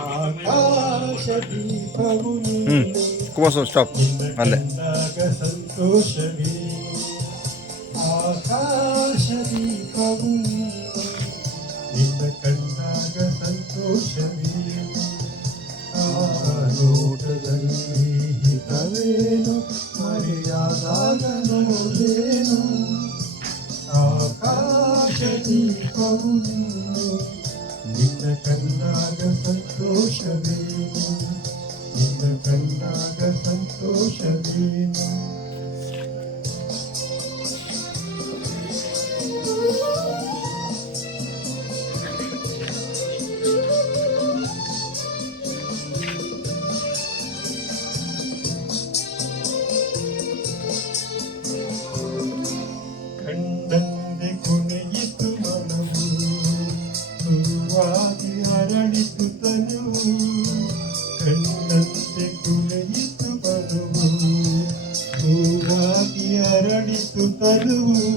ಆಕಾಶ ದೀಪವು ನೀನು ಕುಮಾರಸ್ವಾಮಿ ಸ್ಟಾಪ್ ನಿನ್ನ ಅಲ್ಲೇ. ಕಂಡಾಗ ಸಂತೋಷವೇ. ಆಕಾಶ ದೀಪವು ನೀನು ನಿನ್ನ ಕಂಡಾಗ ಸಂತೋಷವೇ. ಆ ನೋಟದಲ್ಲಿ ಹಿತವೇನು ಮರೆಯಾದಾಗ ನೋಡೇನು. ಆಕಾಶ ದೀಪವು ನೀನು ನಿನ್ನ ಕಂಡಾಗ ಸಂತೋಷವೇನು. ನಿನ್ನ ಕಂಡಾಗ ಸಂತೋಷವೇನು. ಕಂಡಂತೆ ಕೊನೆಯಿತು ಮನವು ಹೂವಾಗಿ ಅರಳಿತು ತನುವು. ಕಂಡಂತೆ ಕೊನೆಯಿತು ಮನವು ಹೂವಾಗಿ ಅರಳಿತು ತನುವು.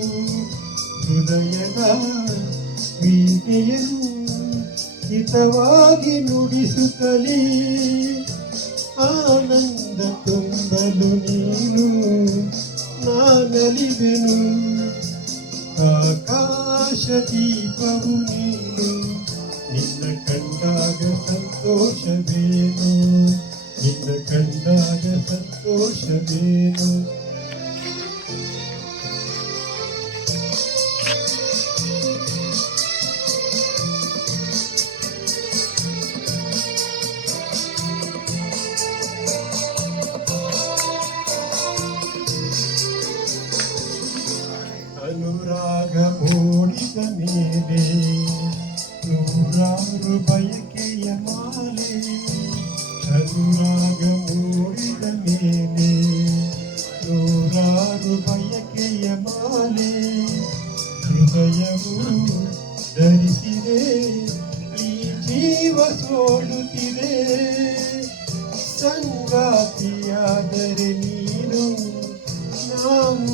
ಹೃದಯದ ವೀಣೆಯನ್ನು ಹಿತವಾಗಿ ನುಡಿಸುತ್ತಲೇ ಆನಂದ ತುಂಬಲು ನೀನು ನಾನಲಿವೆನು. ಆಕಾಶ ದೀಪವು ನೀನು ನಿನ್ನ ಕಂಡಾಗ ಸಂತೋಷವೇನು. ನಿನ್ನ ಕಂಡಾಗ ಸಂತೋಷವೇನು. ಅನುರಾಗ ಮೂಡಿದ ಮೇಲೆ ನೂರಾರು ಬಯಕೆಯ ಮಾಲೆ. ಅನುರಾಗ ಮೂಡಿದ ಮೇಲೆ ನೂರಾರು ಬಯಕೆಯ ಮಾಲೆ. ಹೃದಯವು ಧರಿಸಿದೆ ಈ ಜೀವ ಸೋಲುತ್ತಿದೆ. ಸಂಗಾತಿಯಾದರೆ ನೀನು ನಾವು